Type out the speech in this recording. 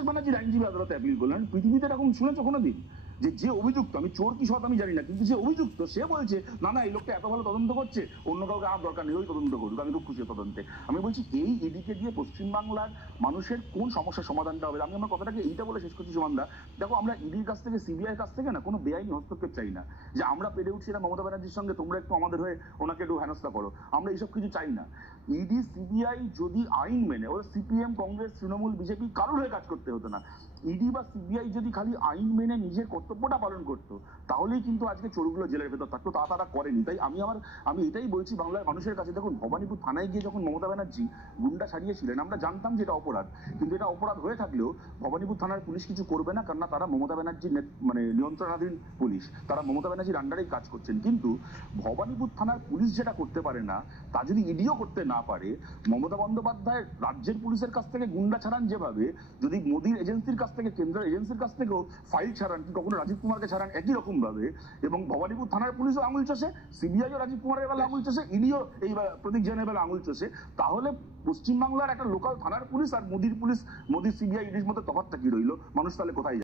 অভিষেক ব্যানার্জির আইনজীবী আদালতে অ্যাপিল করলেন। পৃথিবীতে এরকম শুনেছো কোনোদিন যে অভিযুক্ত, আমি চোর কি সৎ আমি জানি না, কিন্তু যে অভিযুক্ত সে বলছে না না এই লোকটা এত ভালো তদন্ত করছে, অন্য কাউকে আর দরকার নেই, ওই তদন্ত করুক, আমি খুব খুশি তদন্তে। আমি বলছি এই ইডিকে দিয়ে পশ্চিমবাংলার মানুষের কোন সমস্যার সমাধানটা হবে? আমি আমার কথাটাকে এইটা বলে শেষ করছি সুমানদা, দেখো আমরা ইডির কাছ থেকে সিবিআই কাছ থেকে না কোনো বেআইনি হস্তক্ষেপ চাই না, যে আমরা পেরে উঠছি না মমতা ব্যানার্জির সঙ্গে, তোমরা একটু আমাদের হয়ে ওনাকে একটু হেনস্থা করো, আমরা এইসব কিছু চাই না। ইডি সিবিআই যদি আইন মেনে, ওরা সিপিএম কংগ্রেস তৃণমূল বিজেপি কারোর হয়ে কাজ করতে হতো না, ইডি বা সিবিআই যদি খালি আইন মেনে নিজের কর্তব্যটা পালন করতো তাহলেই কিন্তু আজকে চোরগুলো জেলের ভেতর থাকতো, তারা করেনি। তাই আমি এটাই বলছি বাংলার মানুষের কাছে, দেখুন ভবানীপুর থানায় গিয়ে যখন মমতা ব্যানার্জি গুন্ডা সারিয়েছিলেন আমরা জানতাম যে এটা অপরাধ, কিন্তু এটা অপরাধ হয়ে থাকলেও ভবানীপুর থানার পুলিশ কিছু করবে না, কারণ তারা মমতা ব্যানার্জির মানে নিয়ন্ত্রণাধীন পুলিশ, তারা মমতা ব্যানার্জির আন্ডারেই কাজ করছেন। কিন্তু ভবানীপুর থানার পুলিশ যেটা করতে পারে না তা যদি ইডিও করতে না পারে, মমতা বন্দ্যোপাধ্যায় রাজ্যের পুলিশের কাছ থেকে গুন্ডা ছাড়ান যেভাবে, যদি মোদীর এজেন্সির কাছ থেকে কেন্দ্রের এজেন্সির কাছ থেকেও ফাইল ছাড়ান, কি কখনো রাজীব কুমারকে ছাড়ান একই রকম ভাবে, এবং ভবানীপুর থানার পুলিশও আঙুল চষে, সিবিআইও রাজীব কুমারের বেলা আঙুল চষে, ইডিও এই প্রতীক জৈনের বেলা আঙুল চষে, তাহলে পশ্চিমবাংলার একটা লোকাল থানার পুলিশ আর মোদীর পুলিশ, মোদীর সিবিআই ইডির মধ্যে তফাৎটা কি রইলো? মানুষ তাহলে কোথায়